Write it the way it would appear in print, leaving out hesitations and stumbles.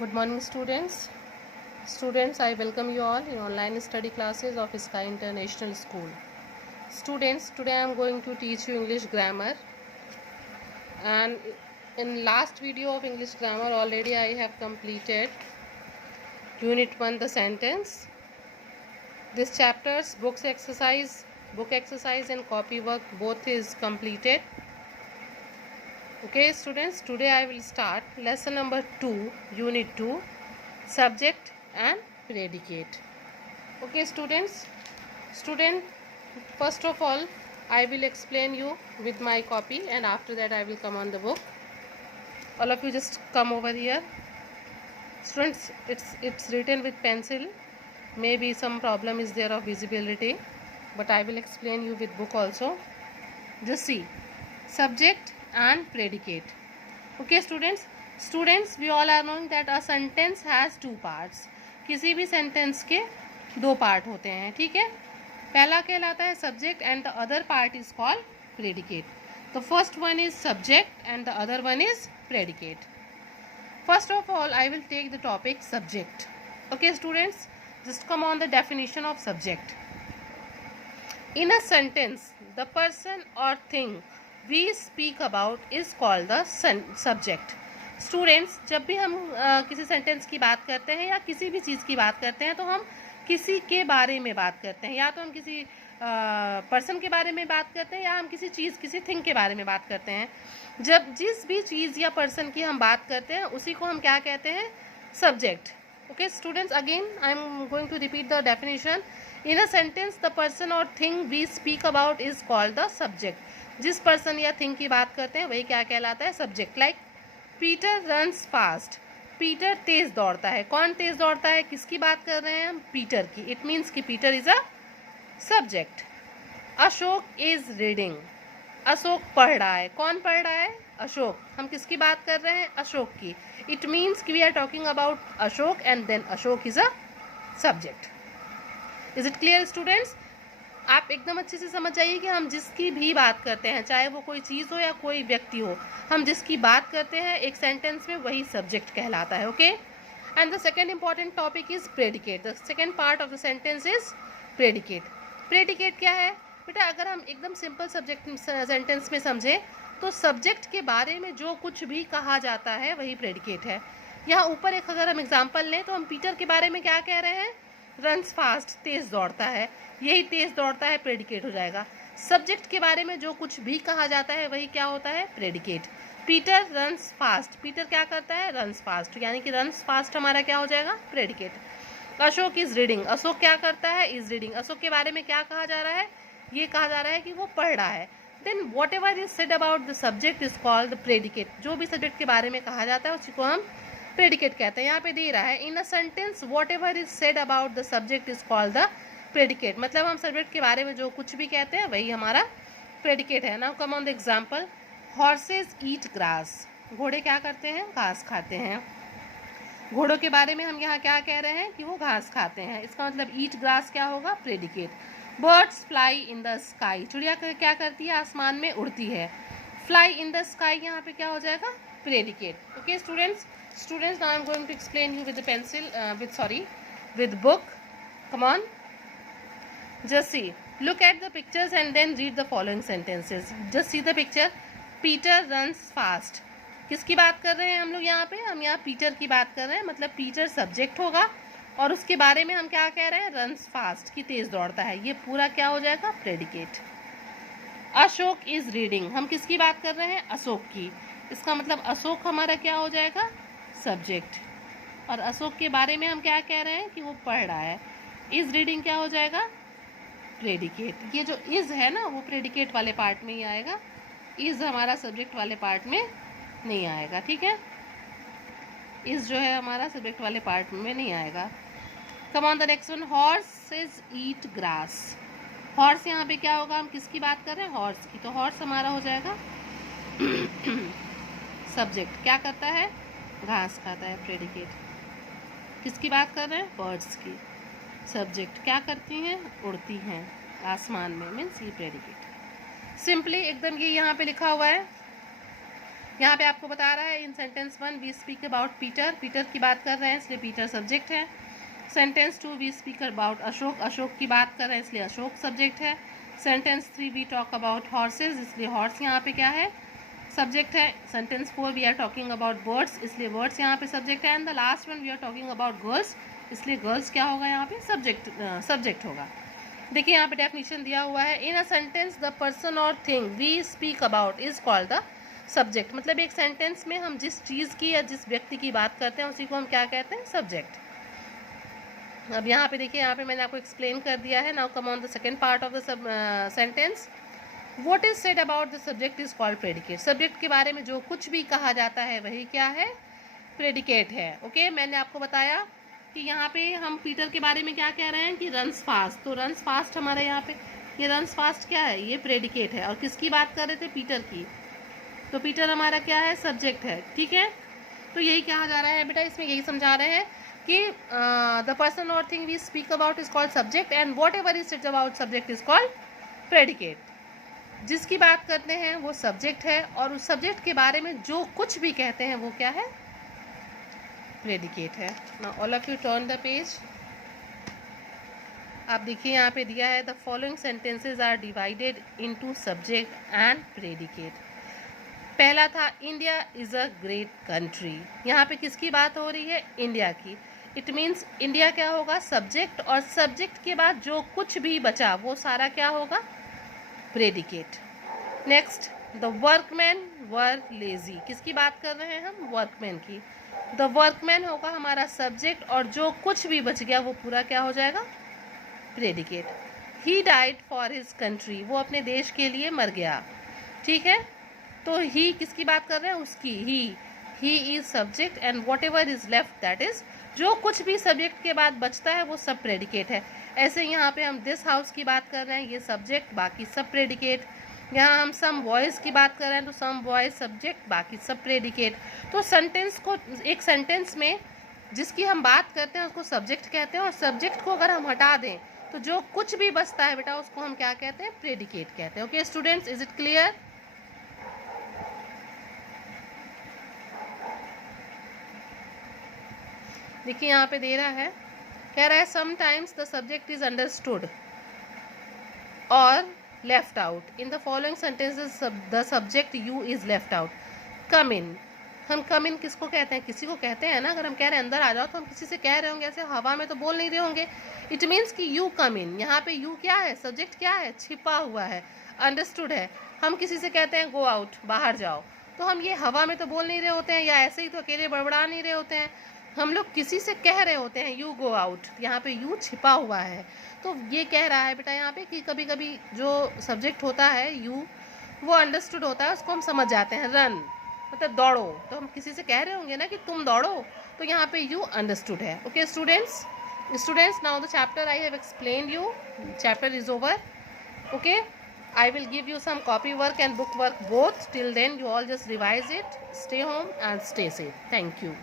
Good morning, students. I welcome you all in online study classes of Sky International School. Students, today I am going to teach you English grammar. And in last video of English grammar already I have completed Unit 1, the sentence. This chapter's book exercise and copy work both is completed. Okay, students, today I will start lesson number 2, Unit 2, subject and predicate. Okay, student, first of all I will explain you with my copy and after that I will come on the book. All of you just come over here. Students, it's written with pencil. Maybe some problem is there of visibility, but I will explain you with book also. Just see, subject and predicate. Okay, students, we all are knowing that a sentence has two parts. किसी भी sentence के दो part होते हैं, ठीक है. पहला कहलाता है subject and the other part is called predicate. The first one is subject and the other one is predicate. First of all I will take the topic subject. Okay, students, just come on the definition of subject. In a sentence, the person or thing we speak about is called the subject. Students, जब भी हम किसी sentence की बात करते हैं या किसी भी चीज़ की बात करते हैं तो हम किसी के बारे में बात करते हैं. या तो हम किसी पर्सन के बारे में बात करते हैं या हम किसी चीज़, किसी थिंग के बारे में बात करते हैं. जब जिस भी चीज़ या पर्सन की हम बात करते हैं उसी को हम क्या कहते हैं? Subject. Okay, students, again I am going to repeat the definition. In a sentence, the person or thing we speak about is called the subject. जिस पर्सन या थिंग की बात करते हैं वही क्या कहलाता है? Subject. Like Peter runs fast. Peter तेज दौड़ता है. कौन तेज दौड़ता है? किसकी बात कर रहे हैं हम? पीटर की. इट मीन्स कि Peter is a subject. Ashok is reading. Ashok पढ़ रहा है. कौन पढ़ रहा है? अशोक. हम किसकी बात कर रहे हैं? अशोक की. इट मीन्स कि we are talking about Ashok and then Ashok is a subject. Is it clear students? आप एकदम अच्छे से समझ जाइए कि हम जिसकी भी बात करते हैं, चाहे वो कोई चीज़ हो या कोई व्यक्ति हो, हम जिसकी बात करते हैं एक सेंटेंस में वही सब्जेक्ट कहलाता है. Okay. And the second important topic is predicate. The second part of the sentence is predicate. Predicate क्या है बेटा? अगर हम एकदम सिंपल सब्जेक्ट सेंटेंस में समझें तो सब्जेक्ट के बारे में जो कुछ भी कहा जाता है वही प्रेडिकेट है. यहाँ ऊपर एक अगर हम एग्जाम्पल लें तो हम पीटर के बारे में क्या कह रहे हैं? रन्स फास्ट, तेज दौड़ता है. यही तेज दौड़ता है प्रेडिकेट हो जाएगा. सब्जेक्ट के बारे में जो कुछ भी कहा जाता है वही क्या होता है? Predicate. Peter runs fast. Peter क्या करता है? Runs fast. यानी कि रन्स फास्ट हमारा क्या हो जाएगा? Predicate. Ashok is reading. Ashok क्या करता है? Is reading. अशोक के बारे में क्या कहा जा रहा है? ये कहा जा रहा है कि वो पढ़ रहा है. Then whatever is said about the subject is called the predicate. जो भी सब्जेक्ट के बारे में कहा जाता है उसी को हम प्रेडिकेट कहते हैं. यहाँ पे दे रहा है in a sentence whatever is said about the subject is called the predicate. मतलब हम सब्जेक्ट के बारे में जो कुछ भी कहते हैं वही हमारा प्रेडिकेट है. Now come on the example. Horse's eat grass. घोड़े क्या करते हैं? घास खाते हैं. घोड़ों के बारे में हम यहाँ क्या कह रहे हैं कि वो घास खाते हैं. इसका मतलब ईट ग्रास क्या होगा? Predicate. Birds fly in the sky. चिड़िया क्या करती है? आसमान में उड़ती है. फ्लाई इन द स्काई यहाँ पे क्या हो जाएगा? Predicate. Okay students, now I am going to explain you with the pencil, with book. Come on, just see, look at the pictures and then read the following sentences. Just see the picture. Peter runs fast. किसकी बात कर रहे हैं हम लोग यहाँ पे? हम यहाँ पीटर की बात कर रहे हैं. मतलब पीटर सब्जेक्ट होगा और उसके बारे में हम क्या कह रहे हैं? रन्स फास्ट, की तेज दौड़ता है. ये पूरा क्या हो जाएगा? प्रेडिकेट. Ashok is reading. हम किसकी बात कर रहे हैं? अशोक की. इसका मतलब अशोक हमारा क्या हो जाएगा? सब्जेक्ट. और अशोक के बारे में हम क्या कह रहे हैं कि वो पढ़ रहा है. इज रीडिंग क्या हो जाएगा? प्रेडिकेट. ये जो इज है ना वो प्रेडिकेट वाले पार्ट में ही आएगा. इज हमारा सब्जेक्ट वाले पार्ट में नहीं आएगा. ठीक है, इज जो है हमारा सब्जेक्ट वाले पार्ट में नहीं आएगा. Come on the next one. Horse's eat grass. Horse यहाँ पे क्या होगा? हम किसकी बात कर रहे हैं? हॉर्स की. तो हॉर्स हमारा हो जाएगा सब्जेक्ट. क्या करता है? घास खाता है. प्रेडिकेट. किसकी बात कर रहे हैं? बर्ड्स की. सब्जेक्ट. क्या करती हैं? उड़ती हैं आसमान में. मीन्स ये प्रेडिकेट. सिंपली एकदम ये यहाँ पे लिखा हुआ है. यहाँ पे आपको बता रहा है in sentence 1 we speak about Peter, Peter की बात कर रहे हैं इसलिए पीटर सब्जेक्ट है। Sentence 2 we speak about Ashok, Ashok की बात कर रहे हैं इसलिए अशोक सब्जेक्ट है। Sentence 3 we talk about horses, इसलिए हॉर्स यहाँ पे क्या है, सब्जेक्ट है। Sentence 4 we are talking about birds, इसलिए बर्ड्स यहाँ पे सब्जेक्ट है। And the last one we are talking about girls, इसलिए गर्ल्स क्या होगा यहाँ पे, सब्जेक्ट होगा। देखिए यहाँ पे डेफिनेशन दिया हुआ है, in a sentence the person और thing we speak about is called the subject. मतलब एक सेंटेंस में हम जिस चीज़ की या जिस व्यक्ति की बात करते हैं उसी को हम क्या कहते हैं, सब्जेक्ट। अब यहाँ पे देखिए, यहाँ पे मैंने आपको एक्सप्लेन कर दिया है। Now come on the second part of the sentence. What is said about the subject is called predicate. Subject के बारे में जो कुछ भी कहा जाता है वही क्या है, प्रेडिकेट है। ओके, मैंने आपको बताया कि यहाँ पे हम पीटर के बारे में क्या कह रहे हैं कि रन्स फास्ट, तो रन्स फास्ट हमारे यहाँ पे ये रन्स फास्ट क्या है, ये प्रेडिकेट है। और किसकी बात कर रहे थे, पीटर की, तो पीटर हमारा क्या है, सब्जेक्ट है। ठीक है, तो यही कहा जा रहा है बेटा, इसमें यही समझा रहे हैं कि द पर्सन और thing we speak about is called subject and whatever is said about subject is called predicate. जिसकी बात करते हैं वो सब्जेक्ट है और उस सब्जेक्ट के बारे में जो कुछ भी कहते हैं वो क्या है, प्रेडिकेट है। Now all of you turn the page. आप देखिए यहाँ पे दिया है the following sentences are divided into subject and predicate. पहला था India is a great country, यहाँ पे किसकी बात हो रही है, इंडिया की। इट मीन्स इंडिया क्या होगा, सब्जेक्ट, और सब्जेक्ट के बाद जो कुछ भी बचा वो सारा क्या होगा, predicate. Next, the workman were lazy, किसकी बात कर रहे हैं हम, वर्कमैन की। द वर्कमैन होगा हमारा सब्जेक्ट और जो कुछ भी बच गया वो पूरा क्या हो जाएगा, predicate. He died for his country, वो अपने देश के लिए मर गया। ठीक है, तो ही किसकी बात कर रहे हैं, उसकी, he is subject and whatever is left that is, जो कुछ भी सब्जेक्ट के बाद बचता है वो सब प्रेडिकेट है। ऐसे यहाँ पे हम दिस हाउस की बात कर रहे हैं, ये सब्जेक्ट, बाकी सब प्रेडिकेट। यहाँ हम सम बॉयज़ की बात कर रहे हैं तो सम बॉयज़ सब्जेक्ट, बाकी सब प्रेडिकेट। तो सेंटेंस को, एक सेंटेंस में जिसकी हम बात करते हैं उसको सब्जेक्ट कहते हैं, और सब्जेक्ट को अगर हम हटा दें तो जो कुछ भी बचता है बेटा उसको हम क्या कहते हैं, प्रेडिकेट कहते हैं। Okay students, is it clear? देखिए यहाँ पे दे रहा है, कह रहा है sometimes the subject is understood और left out in the following sentences the subject you is left out. Come in, हम कम इन किसको कहते हैं, किसी को कहते हैं ना। अगर हम कह रहे हैं अंदर आ जाओ तो हम किसी से कह रहे होंगे, ऐसे हवा में तो बोल नहीं रहे होंगे। इट मीन्स कि यू कम इन, यहाँ पे यू क्या है, सब्जेक्ट क्या है, छिपा हुआ है, अंडरस्टूड है। हम किसी से कहते हैं गो आउट, बाहर जाओ, तो हम ये हवा में तो बोल नहीं रहे होते हैं या ऐसे ही तो अकेले बड़बड़ा नहीं रहे होते हैं, हम लोग किसी से कह रहे होते हैं यू गो आउट। यहाँ पे यू छिपा हुआ है, तो ये कह रहा है बेटा यहाँ पे कि कभी कभी जो सब्जेक्ट होता है यू, वो अंडरस्टूड होता है, उसको हम समझ जाते हैं। रन मतलब दौड़ो, तो हम किसी से कह रहे होंगे ना कि तुम दौड़ो, तो यहाँ पे यू अंडरस्टूड है। Okay students, now the chapter I have explained you, chapter is over. Okay, I will give you some copy work and book work both. Till then you all just revise it. Stay home and stay safe. Thank you.